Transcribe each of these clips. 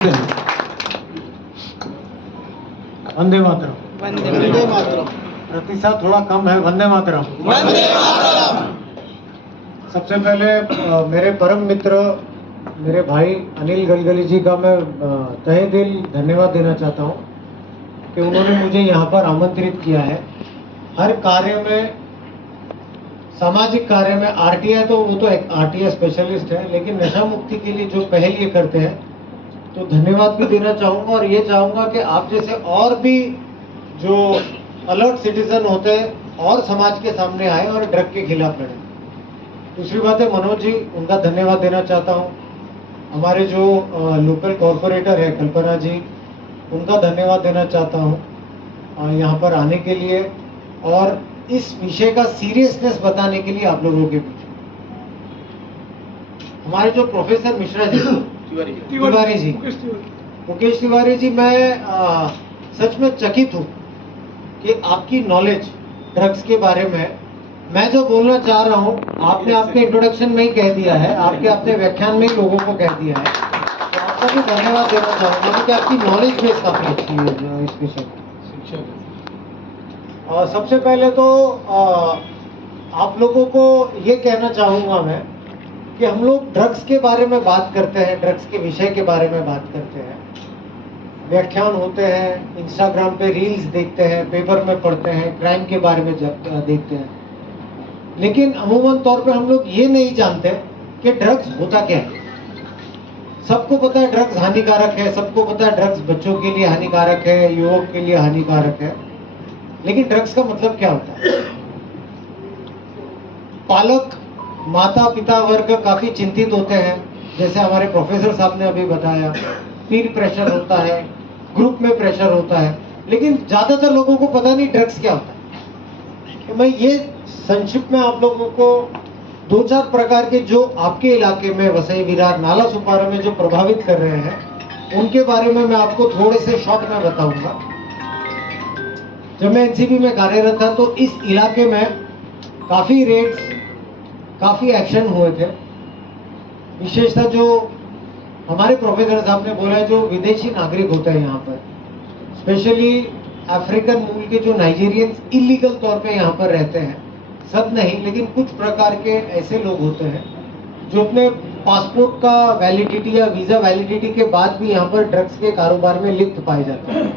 वंदे मातरम। वंदे मातरम। प्रतिशत थोड़ा कम है। वंदे मातरम। वंदे मातरम। सबसे पहले मेरे परम मित्र, मेरे भाई अनिल गलगली जी का मैं तहे दिल धन्यवाद देना चाहता हूँ कि उन्होंने मुझे यहाँ पर आमंत्रित किया है। हर कार्य में, सामाजिक कार्य में, आरटीआई तो वो तो एक आरटीआई स्पेशलिस्ट है, लेकिन नशा मुक्ति के लिए जो पहल ये करते हैं तो धन्यवाद भी देना चाहूँगा। और ये चाहूँगा कि आप जैसे और भी जो अलर्ट सिटीजन होते हैं और समाज के सामने आए और ड्रग के खिलाफ लड़े। दूसरी बात है, मनोज जी, उनका धन्यवाद देना चाहता हूँ। हमारे जो लोकल कॉरपोरेटर है कल्पना जी, उनका धन्यवाद देना चाहता हूँ यहाँ पर आने के लिए और इस विषय का सीरियसनेस बताने के लिए आप लोगों के बीच। हमारे जो प्रोफेसर मिश्रा जी तिवारी जी, मुकेश तिवारी जी, मैं सच में चकित हूँ कि आपकी नॉलेज ड्रग्स के बारे में, मैं जो बोलना चाह रहा हूँ आपने आपके इंट्रोडक्शन में ही कह दिया है, आपके अपने व्याख्यान में ही लोगों को कह दिया है। तो आपका भी धन्यवाद देना चाहूँगा क्योंकि आपकी नॉलेज बेस काफी अच्छी है इस विषय में। सबसे पहले तो आप लोगों को ये कहना चाहूँगा मैं कि हम लोग ड्रग्स के बारे में बात करते हैं, ड्रग्स के विषय के बारे में बात करते हैं, व्याख्यान होते हैं, इंस्टाग्राम पे रील्स देखते हैं, पेपर में पढ़ते हैं, क्राइम के बारे में देखते हैं, लेकिन अमूमन तौर पे हम लोग ये नहीं जानते कि ड्रग्स होता क्या है। सबको पता है ड्रग्स हानिकारक है, सबको पता है ड्रग्स बच्चों के लिए हानिकारक है, युवक के लिए हानिकारक है, लेकिन ड्रग्स का मतलब क्या होता है? पालक, माता पिता वर्ग काफी चिंतित होते हैं, जैसे हमारे प्रोफेसर साहब ने अभी बताया, पीर प्रेशर होता है, ग्रुप में प्रेशर होता है, लेकिन ज्यादातर लोगों को पता नहीं ड्रग्स क्या होता है। तो मैं ये संक्षिप्त में आप लोगों को 2-4 प्रकार के जो आपके इलाके में वसई विरार नाला सुपारा में जो प्रभावित कर रहे हैं उनके बारे में मैं आपको थोड़े से शॉर्ट में बताऊंगा। जब मैं एनसीबी में कार्यरत था तो इस इलाके में काफी रेड्स, काफी एक्शन हुए थे। विशेषतः जो हमारे प्रोफेसर साहब ने बोला है, जो विदेशी नागरिक होते हैं यहाँ पर, स्पेशली अफ्रीकन मूल के जो नाइजीरियंस इलीगल तौर पे यहाँ पर रहते हैं, सब नहीं लेकिन कुछ प्रकार के ऐसे लोग होते हैं जो अपने पासपोर्ट का वैलिडिटी या वीजा वैलिडिटी के बाद भी यहाँ पर ड्रग्स के कारोबार में लिप्त पाए जाते हैं।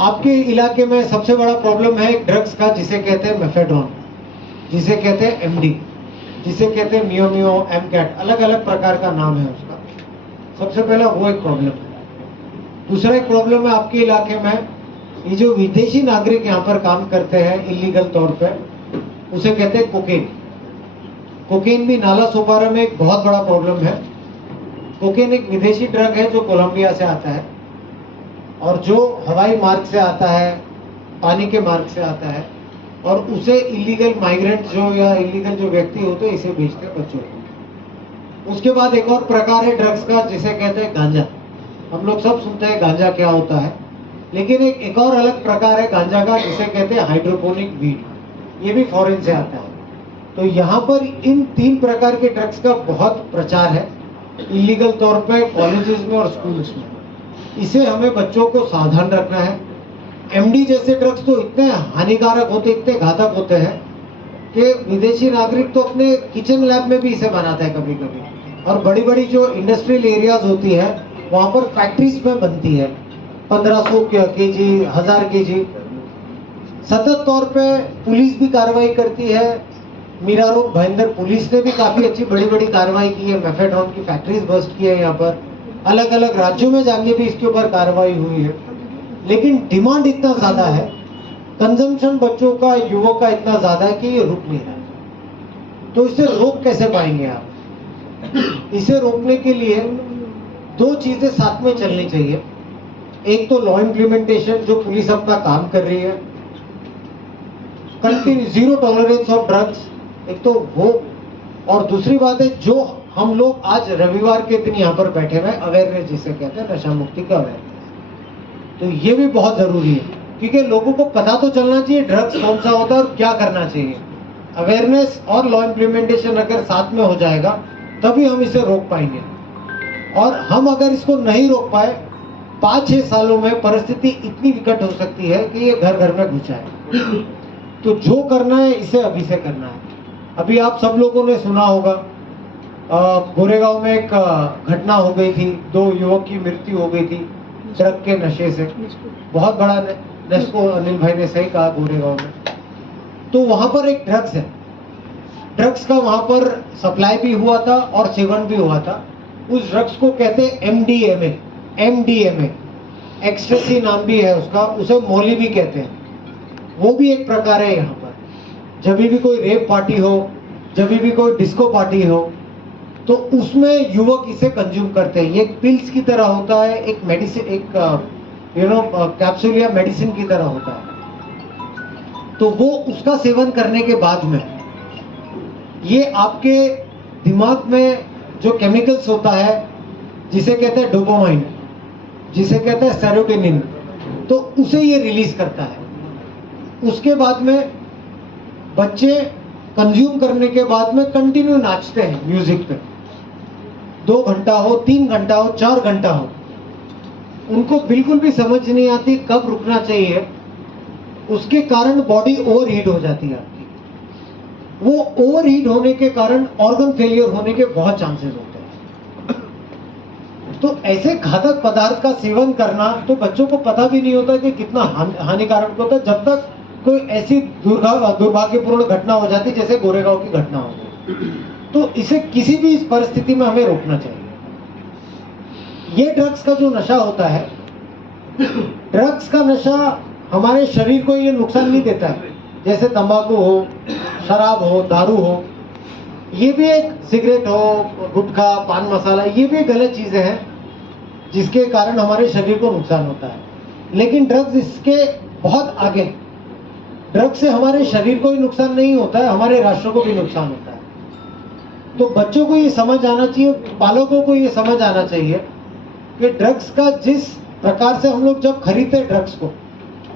आपके इलाके में सबसे बड़ा प्रॉब्लम है ड्रग्स का, जिसे कहते हैं मेफेड्रोन, जिसे कहते हैं एमडी, जिसे कहते हैं मियो, एमकैट, अलग अलग प्रकार का नाम है उसका। सबसे पहला वो एक प्रॉब्लम है। दूसरा एक प्रॉब्लम है आपके इलाके में, ये जो विदेशी नागरिक यहाँ पर काम करते हैं इलीगल तौर पे, उसे कहते हैं कोकेन। कोकेन भी नाला सोपारा में एक बहुत बड़ा प्रॉब्लम है। कोकेन एक विदेशी ड्रग है जो कोलंबिया से आता है और जो हवाई मार्ग से आता है, पानी के मार्ग से आता है, और उसे इलीगल माइग्रेंट जो या इलीगल जो व्यक्ति होते हैं इसे बेचते हैं बच्चों को। उसके बाद एक और प्रकार है ड्रग्स का जिसे कहते हैं गांजा। हम लोग सब सुनते हैं गांजा क्या होता है, लेकिन एक और अलग प्रकार है गांजा का जिसे कहते हैं हाइड्रोपोनिक वीड, ये भी फॉरेन से आता है। तो यहाँ पर इन 3 प्रकार के ड्रग्स का बहुत प्रचार है इलीगल तौर पे कॉलेजेस में और स्कूल्स में। इसे हमें बच्चों को सावधान रखना है। एमडी जैसे ड्रग्स तो इतने हानिकारक होते, इतने घातक होते हैं कि विदेशी नागरिक तो अपने किचन लैब में भी इसे बनाता है कभी कभी, और बड़ी बड़ी जो इंडस्ट्रियल एरियाज होती है वहाँ पर फैक्ट्रीज में बनती है 1500 केजी, 1000 केजी। सतत तौर पे पुलिस भी कार्रवाई करती है। मीरा रोड भयंदर पुलिस ने भी काफी अच्छी बड़ी बड़ी कार्रवाई की है, मेफेड्रोन की फैक्ट्रीज बस्ट की है यहाँ पर, अलग अलग राज्यों में जाके भी इसके ऊपर कार्रवाई हुई है। लेकिन डिमांड इतना ज्यादा है, कंजम्पशन बच्चों का, युवक का इतना ज्यादा है कि ये रुक नहीं रहा। तो इसे रोक कैसे पाएंगे आप? इसे रोकने के लिए 2 चीजें साथ में चलनी चाहिए। एक तो लॉ इम्प्लीमेंटेशन, जो पुलिस अपना काम कर रही है, continue zero tolerance of drugs, एक तो वो, और दूसरी बात है जो हम लोग आज रविवार के दिन यहाँ पर बैठे हुए, अवेयरनेस जिसे कहते हैं, नशा मुक्ति का अवेयरनेस, तो ये भी बहुत जरूरी है क्योंकि लोगों को पता तो चलना चाहिए ड्रग्स कौन सा होता है और क्या करना चाहिए। अवेयरनेस और लॉ इम्प्लीमेंटेशन अगर साथ में हो जाएगा तभी हम इसे रोक पाएंगे। और हम अगर इसको नहीं रोक पाए 5-6 सालों में परिस्थिति इतनी विकट हो सकती है कि ये घर घर में घुस जाए। तो जो करना है इसे अभी से करना है। अभी आप सब लोगों ने सुना होगा गोरेगांव में एक घटना हो गई थी, 2 युवक की मृत्यु हो गई थी ड्रग के नशे से। बहुत बड़ा नेस्को, अनिल भाई ने सही कहा, गोरेगांव में। तो वहां पर एक ड्रग्स है, ड्रग्स का वहां पर सप्लाई भी हुआ था और सेवन भी हुआ था। उस ड्रग्स को कहते हैं MDMA, MDMA, एक्सटेसी नाम भी है उसका, उसे मौली भी कहते हैं। वो भी एक प्रकार है। यहाँ पर जब भी कोई रेप पार्टी हो, जब भी कोई डिस्को पार्टी हो, तो उसमें युवक इसे कंज्यूम करते हैं। ये एक पिल्स की तरह होता है, एक मेडिसिन, एक कैप्सूल या मेडिसिन की तरह होता है। तो वो उसका सेवन करने के बाद में ये आपके दिमाग में जो केमिकल्स होता है, जिसे कहते हैं डोपामाइन, जिसे कहते हैं सेरोटोनिन, तो उसे ये रिलीज करता है। उसके बाद में बच्चे कंज्यूम करने के बाद में कंटिन्यू नाचते हैं म्यूजिक पे, 2 घंटा हो, 3 घंटा हो, 4 घंटा हो। उनको बिल्कुल भी समझ नहीं आती कब रुकना चाहिए। उसके कारण बॉडी ओवरहीट हो जाती है आपकी। वो ओवरहीट होने के कारण ऑर्गन फेलियर होने के बहुत चांसेस होते हैं। तो ऐसे घातक पदार्थ का सेवन करना तो बच्चों को पता भी नहीं होता कि कितना हानिकारक होता है, जब तक कोई ऐसी दुर्भाग्यपूर्ण घटना हो जाती जैसे गोरेगांव की घटना हो गई। तो इसे किसी भी इस परिस्थिति में हमें रोकना चाहिए। ये ड्रग्स का जो नशा होता है, ड्रग्स का नशा हमारे शरीर को ये नुकसान नहीं देता है जैसे तंबाकू हो, शराब हो, दारू हो। ये भी एक सिगरेट हो, गुटखा, पान मसाला, ये भी गलत चीजें हैं जिसके कारण हमारे शरीर को नुकसान होता है। लेकिन ड्रग्स इसके बहुत आगे। ड्रग्स से हमारे शरीर को ही नुकसान नहीं होता है, हमारे राष्ट्र को भी नुकसान होता है। तो बच्चों को ये समझ आना चाहिए, बालकों को ये समझ आना चाहिए कि ड्रग्स का जिस प्रकार से हम लोग जब खरीदते हैं ड्रग्स को,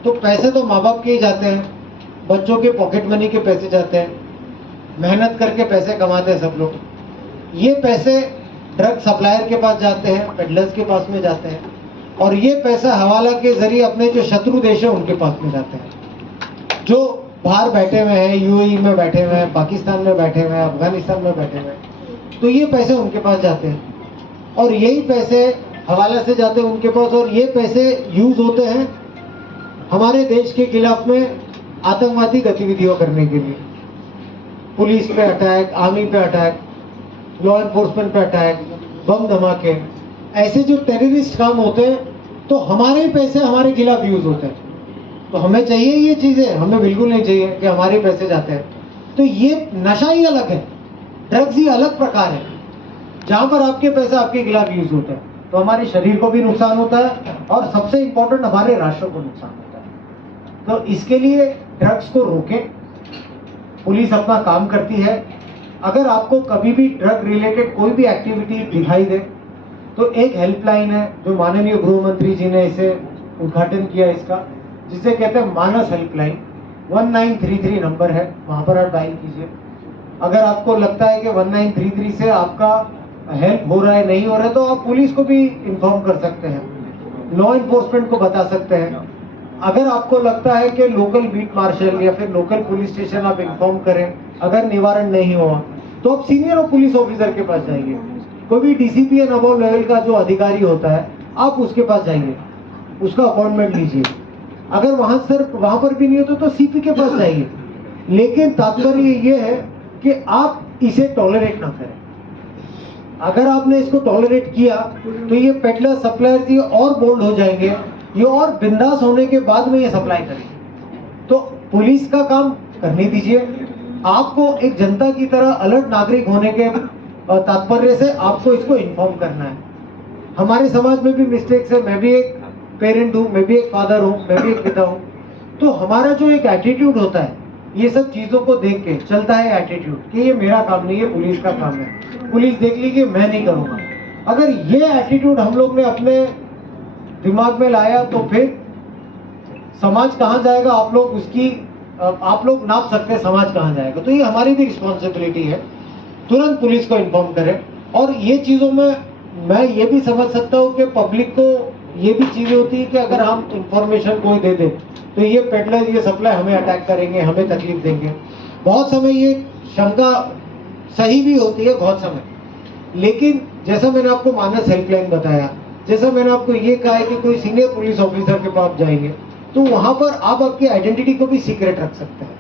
तो पैसे तो माँ बाप के ही जाते हैं, बच्चों के पॉकेट मनी के पैसे जाते हैं, मेहनत करके पैसे कमाते हैं सब लोग। ये पैसे ड्रग सप्लायर के पास जाते हैं, पेडलर्स के पास में जाते हैं, और ये पैसा हवाला के जरिए अपने जो शत्रु देश है उनके पास में जाते हैं, जो बाहर बैठे हुए हैं, UAE में बैठे हुए हैं, पाकिस्तान में बैठे हुए हैं, अफगानिस्तान में बैठे हुए हैं। तो ये पैसे उनके पास जाते हैं और यही पैसे हवाला से जाते हैं उनके पास, और ये पैसे यूज होते हैं हमारे देश के खिलाफ में आतंकवादी गतिविधियों करने के लिए। पुलिस पे अटैक, आर्मी पे अटैक, लॉ एनफोर्समेंट पे अटैक, बम धमाके, ऐसे जो टेररिस्ट काम होते हैं, तो हमारे ही पैसे हमारे खिलाफ यूज होते हैं। तो हमें चाहिए ये चीजें? हमें बिल्कुल नहीं चाहिए कि हमारे पैसे जाते हैं। तो ये नशा ही अलग है, ड्रग्स ही अलग प्रकार है, जहां पर आपके पैसे आपके खिलाफ यूज होते हैं। तो हमारे शरीर को भी नुकसान होता है और सबसे इंपॉर्टेंट हमारे राष्ट्र को नुकसान होता है। तो इसके लिए ड्रग्स को रोकें, पुलिस अपना काम करती है। अगर आपको कभी भी ड्रग रिलेटेड कोई भी एक्टिविटी दिखाई दे तो एक हेल्पलाइन है जो माननीय गृह मंत्री जी ने इसे उद्घाटन किया इसका, जिसे कहते हैं मानस हेल्पलाइन। 1933 नंबर है, वहां पर आप डायल कीजिए। अगर आपको लगता है कि 1933 से आपका हेल्प हो रहा है, नहीं हो रहा है, तो आप पुलिस को भी इन्फॉर्म कर सकते हैं, लॉ एनफोर्समेंट को बता सकते हैं। अगर आपको लगता है कि लोकल बीट मार्शल या फिर लोकल पुलिस स्टेशन आप इन्फॉर्म करें, अगर निवारण नहीं हुआ तो आप सीनियर पुलिस ऑफिसर के पास जाइए। कोई भी DCP या अबव लेवल का जो अधिकारी होता है, आप उसके पास जाइए, उसका अपॉइंटमेंट लीजिए। अगर वहां पर भी नहीं होता तो CP के पास जाइए। लेकिन तात्पर्य ये है कि आप इसे टॉलरेट ना करें। अगर आपने इसको टॉलरेट किया तो ये पेडलर सप्लायर ये और बोल्ड हो जाएंगे, ये और बिंदास होने के बाद में ये सप्लाई करेंगे। तो पुलिस का काम करने दीजिए। आपको एक जनता की तरह अलर्ट नागरिक होने के तात्पर्य से आपको इसको इन्फॉर्म करना है। हमारे समाज में भी मिस्टेक्स है, मैं भी एक पेरेंट हूँ, मैं भी एक फादर हूँ, मैं भी एक पिता हूँ। तो हमारा जो एक एटीट्यूड होता है, ये सब चीजों को देख के चलता है एटीट्यूड कि ये मेरा काम नहीं है, पुलिस का काम है, पुलिस देख ली कि मैं नहीं करूँगा। अगर ये एटीट्यूड हम लोग ने अपने दिमाग में लाया तो फिर समाज कहाँ जाएगा, आप लोग नाप सकते हैं समाज कहाँ जाएगा। तो ये हमारी भी रिस्पॉन्सिबिलिटी है, तुरंत पुलिस को इन्फॉर्म करें और ये चीज़ों में मैं ये भी समझ सकता हूँ कि पब्लिक को ये भी चीज़ होती है कि अगर हम इंफॉर्मेशन कोई दे दें तो ये पेडलर ये सप्लाई हमें अटैक करेंगे, हमें तकलीफ देंगे। बहुत समय ये शंका सही भी होती है बहुत समय, लेकिन जैसा मैंने आपको मानस हेल्पलाइन बताया, जैसा मैंने आपको ये कहा है कि कोई सीनियर पुलिस ऑफिसर के पास जाएंगे तो वहाँ पर आप आपकी आइडेंटिटी को भी सीक्रेट रख सकते हैं।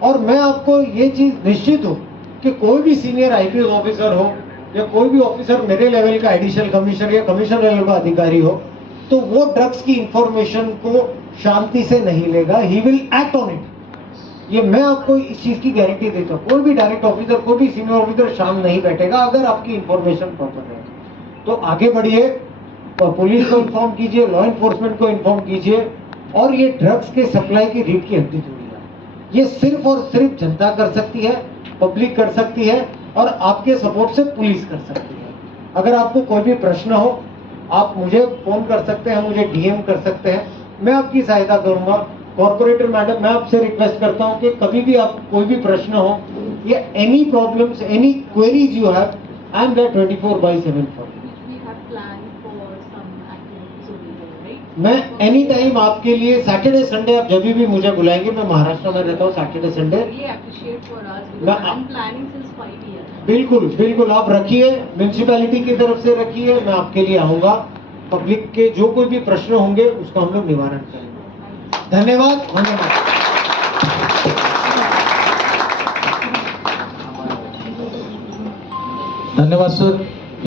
और मैं आपको ये चीज़ निश्चित हूँ कि कोई भी सीनियर आईपीएस ऑफिसर हो या कोई भी ऑफिसर मेरे लेवल का एडिशनल कमिश्नर या कमिश्नर लेवल का अधिकारी हो, तो वो ड्रग्स की इंफॉर्मेशन को शांति से नहीं लेगा, he will act on it. ये मैं आपको इस चीज की गारंटी देता हूँ। कोई भी डायरेक्ट ऑफिसर, कोई भी सीनियर ऑफिसर शांत नहीं बैठेगा अगर आपकी इंफॉर्मेशन प्रॉपर है। तो आगे बढ़िए, पुलिस को इन्फॉर्म कीजिए, लॉ एनफोर्समेंट को इन्फॉर्म कीजिए, और ये ड्रग्स के सप्लाई की रीढ़ की हड्डी तोड़ी है। ये सिर्फ और सिर्फ जनता कर सकती है, पब्लिक कर सकती है, और आपके सपोर्ट से पुलिस कर सकती है। अगर आपको कोई भी प्रश्न हो, आप मुझे फोन कर सकते हैं, मुझे डीएम कर सकते हैं, मैं आपकी सहायता करूंगा। कॉर्पोरेटर मैडम, मैं आपसे रिक्वेस्ट करता हूं कि कभी भी आप कोई भी प्रश्न हो या any problems, any queries you have, I am there 24/7 for you. We have planned for some activities over there, right? मैं एनी टाइम आपके लिए, सैटरडे संडे आप जब भी मुझे बुलाएंगे, मैं महाराष्ट्र में रहता हूँ, Saturday Sunday. Really appreciate for us मैं- because I'm planning since 5 years. बिल्कुल बिल्कुल, आप रखिए, म्यूनसिपैलिटी की तरफ से रखिए, मैं आपके लिए आऊंगा। पब्लिक के जो कोई भी प्रश्न होंगे उसका हम लोग निवारण करेंगे। धन्यवाद, धन्यवाद। धन्यवाद सर।